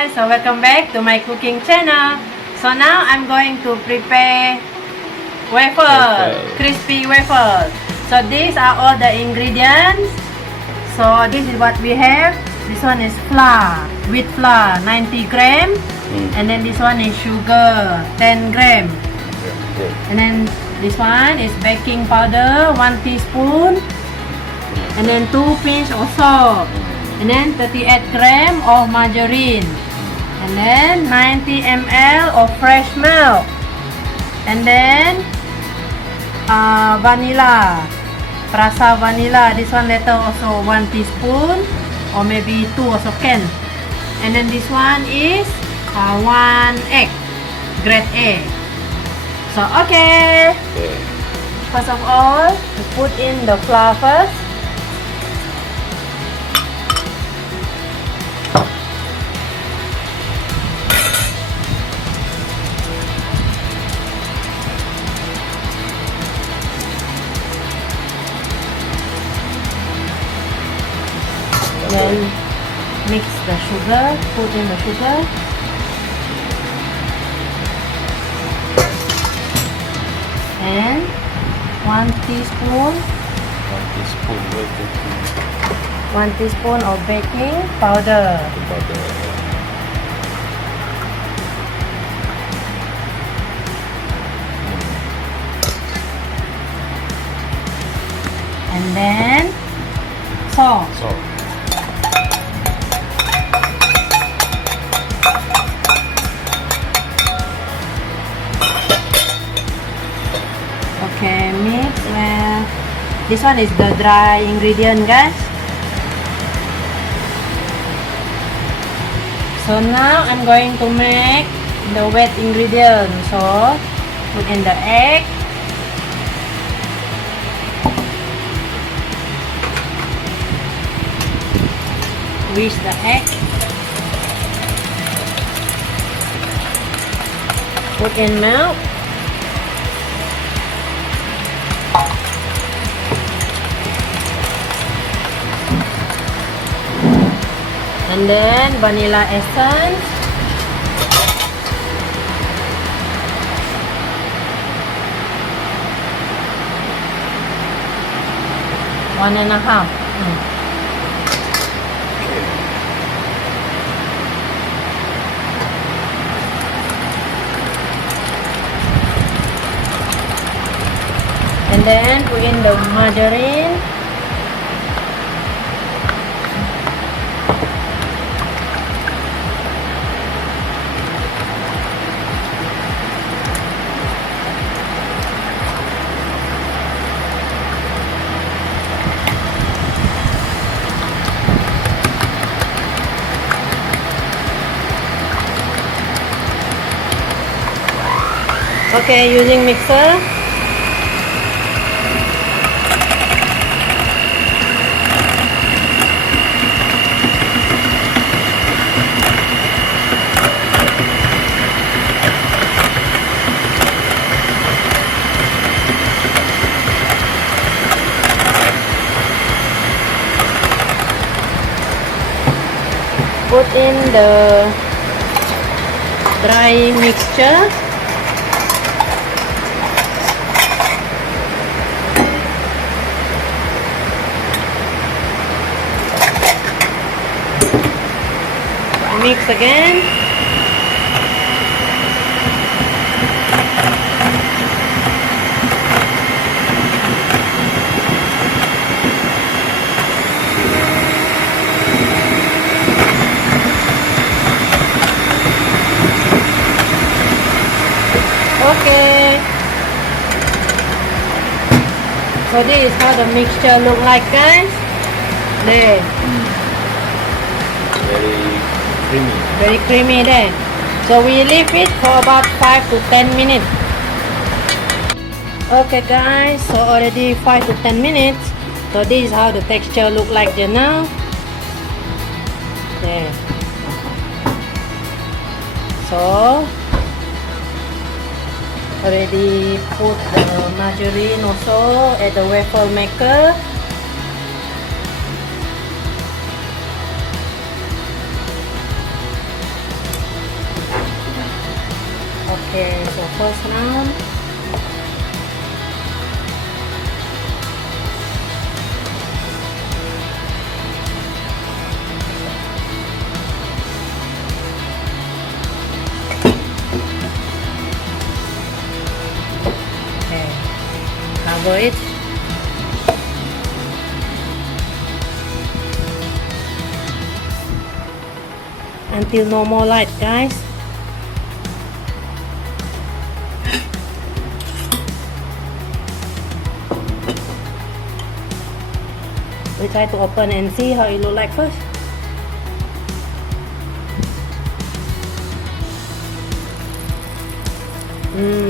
guys, so welcome back to my cooking channel. So now I'm going to prepare waffle, crispy waffle. So these are all the ingredients. So this is what we have. This one is flour, wheat flour 90 gram, and then this one is sugar 10 gram, and then this one is baking powder 1 teaspoon, and then 2 pinch of salt, and then 38 gram of margarine, and then 90 ml of fresh milk, and then vanilla, rasa vanilla. This one later also 1 teaspoon or maybe 2 also can. And then this one is 1 egg, grate egg. So okay. First of all, we put in the flour first. Then mix the sugar, put in the sugar. And 1 teaspoon. 1 teaspoon of baking powder. And then salt. Okay, mix well. This one is the dry ingredient, guys. So now I'm going to make the wet ingredient. So put in the egg. Whisk the egg. Put in milk. And then vanilla essence. One and a half. And then put in the margarine. Okay, using mixer. Put in the dry mixture. Mix again. Okay. So this is how the mixture look like, guys. There. Very creamy there. So we leave it for about 5 to 10 minutes. Okay guys, so already 5 to 10 minutes. So this is how the texture look like just now. There. So already put the margarine also at the waffle maker. Okay, so first round. Okay, cover it. Until no more light, guys. We try to open and see how it look like first.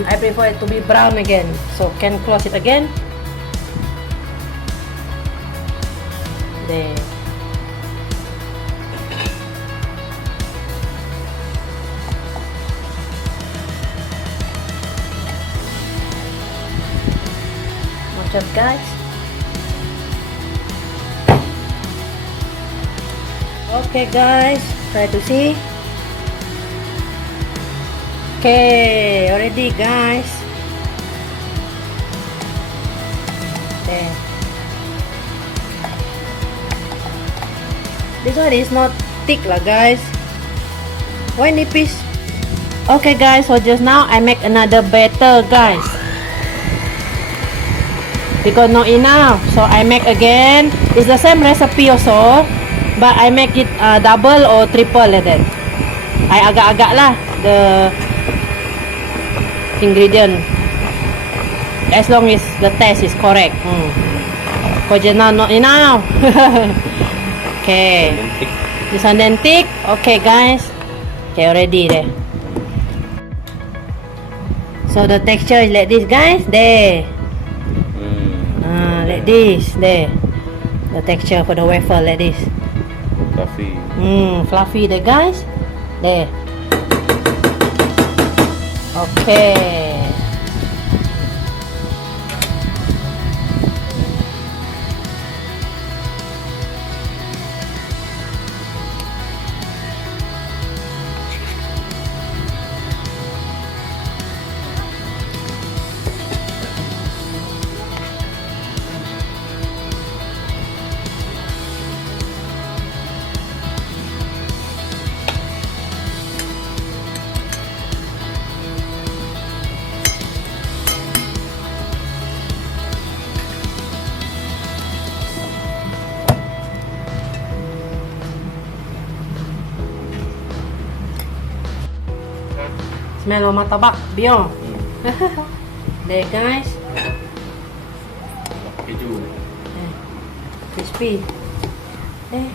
I prefer it to be brown again, so can close it again. There. Watch out, guys. Okay, guys, try to see. Okay, already, guys. There. This one is not thick lah, guys. Why nipis? Okay, guys, so just now I make another batter, guys. Because not enough, so I make again. It's the same recipe also, but I make it double or triple like that. I agak-agak lah the ingredient, as long as the taste is correct. Because just now not enough. Okay, this one then thick. Okay, guys. Okay, already there. So the texture is like this, guys. There. Like this. There. The texture for the waffle like this. Fluffy. Fluffy there, guys. There. Okay. Smell of martabak, Bion. There, guys. Keju. Crispy. There.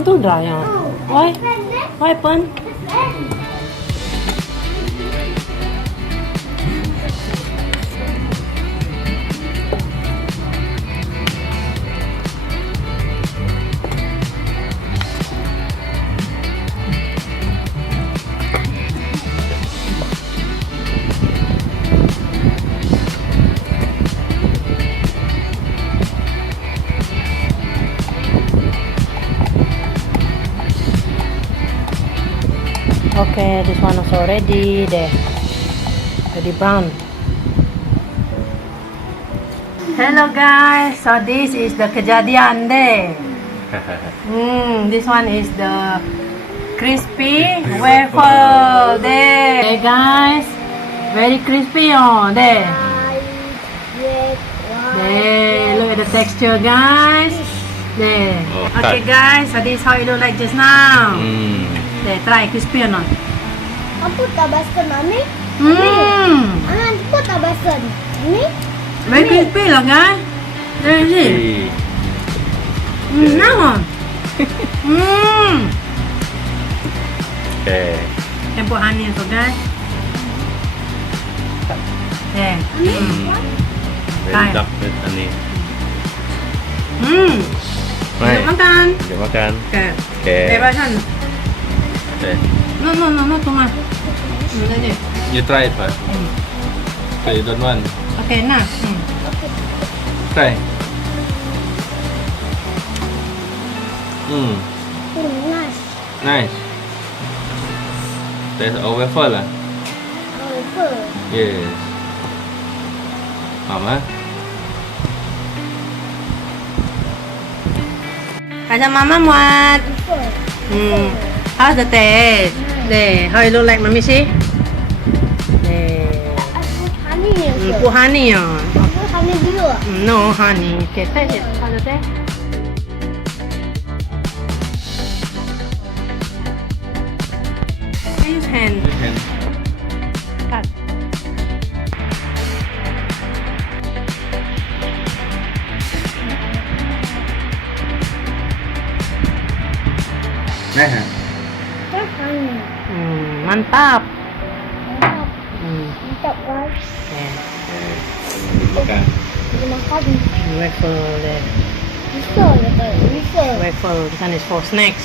Oh, too dry. Why? Why open? Okay, this one is already there. Already brown. Hello guys, so this is the kejadian day. This one is the crispy waffle day. Hey guys, very crispy there. There, look at the texture guys. There. Okay guys, so this is how it look like just now. There, try crispy or not? Put the button, mommy. Put the button. Very crispy lah guys. There you see. Now. Okay. Can put honey also guys. There. Very dark with honey. Jom makan. Jom makan. Okay. Okay. Bebasan. Okay. No, too much. You try it first. So you don't want. Okay, nah. Try. Nice. Nice. There's a waffle lah. Yes. Mama. Kaya mama muat. How's the taste? There, how it look like, mommy see? There. I put honey also. Put honey on. Put honey dulu. No honey. Okay, taste it. How's the taste? Use hand. Cut. Nice. Mantap. Mantap guys. Makan. Makan. Waffle there. Waffle. Waffle. This one is for snacks.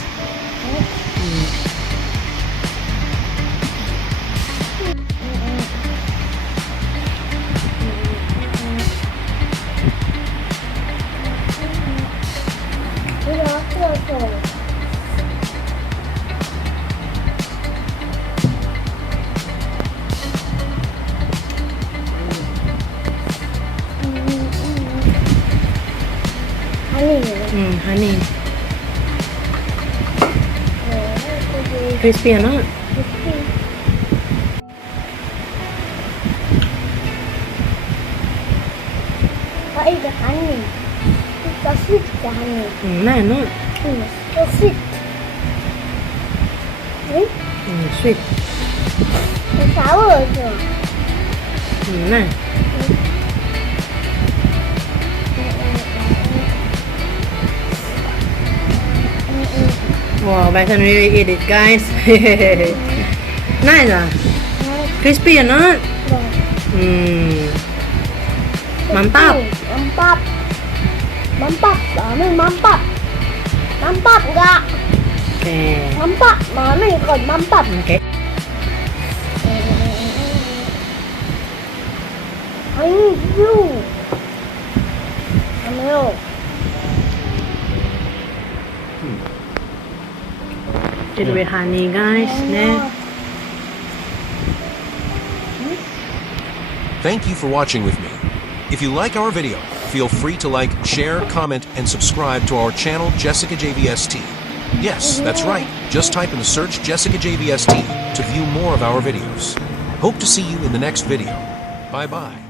Honey. Crispy or not? What is the honey? It's so sweet, the honey. No, not. So sweet. Sweet. It's sour also. No. Wow, Bison really eat it, guys. Nice, crispy or not? Mantap. Mantap enggak? Okay. Mantap, mami ikut mantap. Okay. It with honey, guys. Yeah. Thank you for watching with me. If you like our video, feel free to like, share, comment, and subscribe to our channel, Jessicajvst. Yes, that's right. Just type in the search Jessicajvst to view more of our videos. Hope to see you in the next video. Bye-bye.